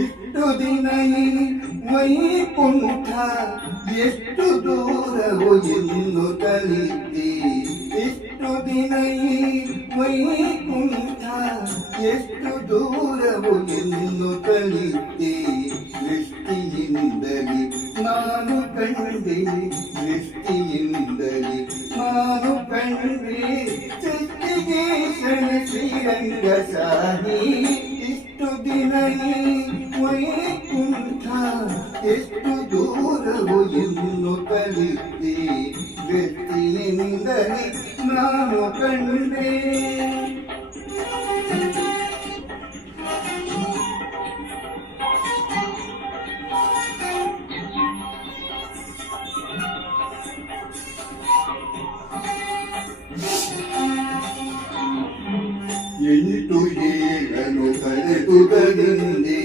ಇಷ್ಟು ದಿನ ಈ ವೈಕುಂಠ ಎಷ್ಟು ದೂರವು ಎಂದು ಕಲಿತಿ. ಇಷ್ಟು ದಿನ ಈ ವೈಕುಂಠ ಎಷ್ಟು ದೂರವು ಎಂದು ಕಲಿತಿ. ದೃಷ್ಟಿಯಿಂದಲೇ ನಾನು ಕಂಡೆ, ದೃಷ್ಟಿಯಿಂದಲೇ ನಾನು ಕಂಡೆ ಸೃಷ್ಟಿಗೆ ಶ್ರೀರಂಗ ಸಾಹಿ. ಇಷ್ಟು ದಿನ ವೈಕುಂಠ ಎಷ್ಟು ದೂರವು ಎಂದು ಕಲಿತೆ. ದೃಷ್ಟಿಯಿಂದಲೇ ನಾನು ಕಂಡೆ. ಎಂಟು ಏಳನು ಕಳೆದುದರಿಂದೆ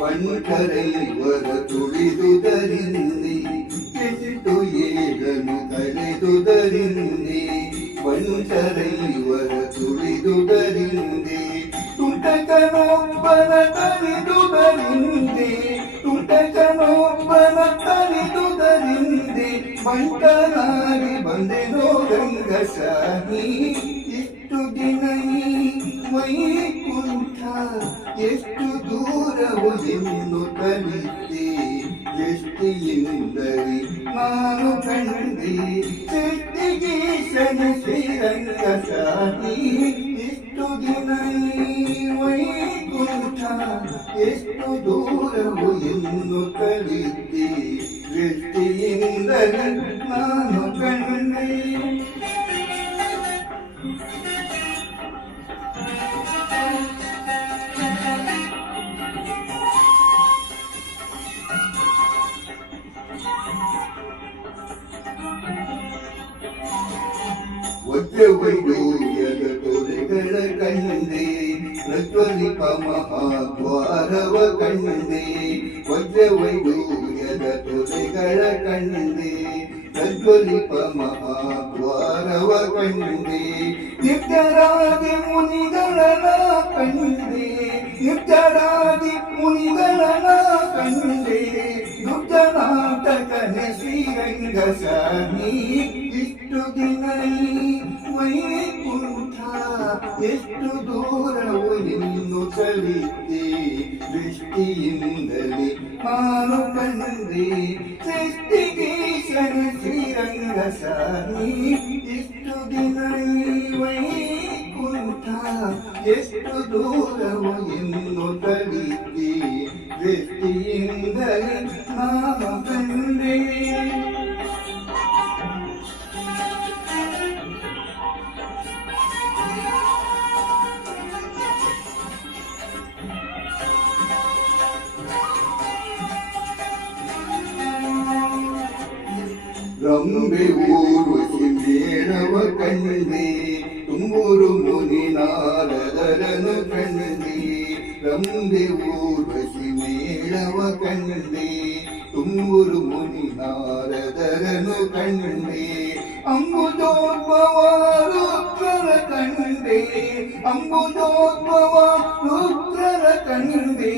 ಬಂಕರೈವರ ತುಳಿದುದರಿಂದೆ. ಎಂಟು ಏಳನು ಕಳೆದುದರಿಂದೆ ಬಂಕರೈವರ ತುಳಿದುದರಿಂದೆ. ತುಂಟಕನೊಬ್ಬನ ತರಿದುದರಿಂದೆ, ತುಂಟಕನೊಬ್ಬನ ತರಿದುದರಿಂದೆ ಬಂಟನಾಗಿ ಬಂದೆನೋ ರಂಗಶಾಹಿ. ಇಷ್ಟು ದಿನ ವೈಕುಂಠ ಎಷ್ಟು ದೂರವು ಎಂದು ಕಲಿತೆ. ದೃಷ್ಟಿಯಿಂದಲೇ ನಾನು ಕಂಡೆ ಸೃಷ್ಟಿಗೆ ಶ್ರೀರಂಗ ಸಾಹಿ. ಇಷ್ಟು ದಿನ ವೈಕುಂಠ ಎಷ್ಟು ದೂರವು ಎಂದು ಕಲಿತೆ. ದೃಷ್ಟಿಯಿಂದಲೇ ನಾನು ಕಂಡೆ. ವಜ್ರವೈಡೂರ್ಯದ ತೊರೆಗಳ ಕಂಡೆ, ಪ್ರಜ್ವಲಿಪ ಮಹಾದ್ವಾರವ ಕಂಡೆ. ವಜ್ರವೈಡೂರ್ಯದ ತೊರೆಗಳ ಕಂಡೆ, ಪ್ರಜ್ವಲಿಪ ಮಹಾದ್ವಾರವ ಕಂಡೆ. ನಿತ್ಯರಾದಿ ಮುನಿಗಳನ ಕಂಡೆ, ನಿತ್ಯರಾದಿ ಮುನಿಗಳನ ಕಂಡೆ. ದುರ್ಜನಾಟಕನ ಶ್ರೀರಂಗ ಸಾಹಿ. ಇಷ್ಟು ದಿನ ವೈಕುಂಠ ಎಷ್ಟು ದೂರವು ಎಂದು ಕಲಿತೆ. ದೃಷ್ಟಿಯಿಂದಲೇ ನಾನು ಕಂಡೆ ಸೃಷ್ಟಿಗೆ ಶ್ರೀರಂಗ ಸಾಹಿ. ಇಷ್ಟು ದಿನ ವೈಕುಂಠ ಎಷ್ಟು ದೂರವು ಎಂದು ಕಲಿತೆ. ದೃಷ್ಟಿಯಿಂದಲೇ ನಾನು ಕಂಡೆ. ರಂಬೆ ಊರ್ವಶಿ ಮೇಳವ ಕಂಡೆ, ತುಂಬೂರು ಮುನಿ ನಾರದರನು ಕಂಡೆ. ರಂಬೆ ಊರ್ವಶಿ ಮೇಳವ ಕಂಡೆ, ತುಂಬೂರು ಮುನಿ ನಾರದರನು ಕಂಡೆ. ಅಂಬುಜೋದ್ಭವ ರುದ್ರರ ಕಂಡೆ, ಅಂಬುಜೋದ್ಭವ ರುದ್ರರ ಕಂಡೆ.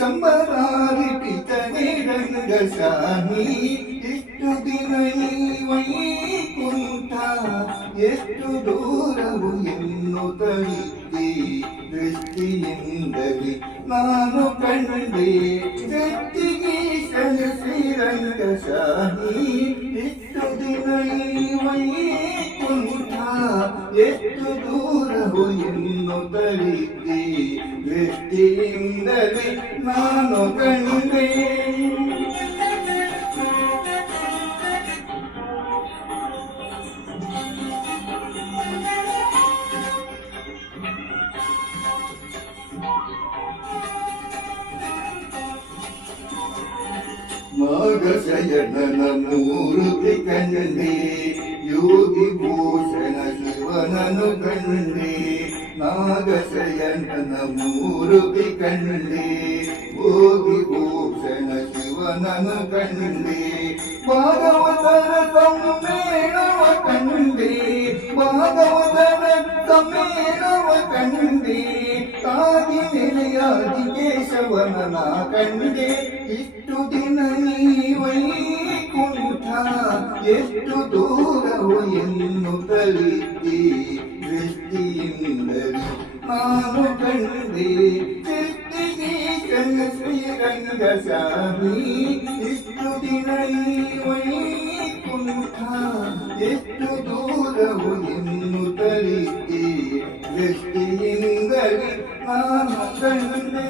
ಸಂಬರಾರಿ ಪಿತನೆ ರಂಗಶಾಹಿ. ಇಷ್ಟು ದಿನ ವೈಕುಂಠ ಎಷ್ಟು ದೂರವು ಎಂದು ಕಲಿತೆ. ದೃಷ್ಟಿಯಿಂದಲೇ ನಾನು ಕಂಡೆ ಸೃಷ್ಟಿಗೆ ಶ್ರೀರಂಗ ಶಾಹಿ. ಇಷ್ಟು ದಿನ ವೈಕುಂಠ ಎಷ್ಟು ದೂರವು ಎಂದು ಕಲಿತೆ. ದೃಷ್ಟಿಯಿಂದಲೇ ನಾನು ಕಂಡೆ. ನಾಗಶಯನನ ಮೂರುತಿ ಕಂಡೆ, ಯೋಗಿ ಭೂಷಣ ಶಿವನನು ಕಂಡೆ. ನಾಗಶಯನನ ಮೂರುತಿ ಕಂಡೆ, ಯೋಗಿ ಭೂಷಣ ಶಿವನನು ಕಂಡೆ. ಭಾಗವತರ ಸಮ್ಮೇಳವ ಕಂಡೆ, ಭಾಗವತರ ಸಮ್ಮೇಳವ ಕಂಡೆ. ಆಗಿ ನೆಲೆಯಾಗಿ ಕೇಶವನ ನಾ ಕಂಡೆ ಇಷ್ಟು ದಿನ ನೀ ವೈಕುಂಠ ಎಷ್ಟು ದೂರವು ಎನ್ನುತ್ತಲಿದ್ದಿ ದೃಷ್ಟಿಯಿಂದಲೇ ನಾನು ಕಂಡೆ ಸಿದ್ಧಿಗೀಶನ ಶ್ರೀರಂಗಸ್ವಾಮಿ ಇಷ್ಟು ದಿನ ಈ ವೈಕುಂಠ ಎಷ್ಟು ದೂರವು ಎನ್ನುತ್ತಲಿದ್ದಿ ದೃಷ್ಟಿಯಿಂದಲೇ ನಾನು ಕಂಡೆ.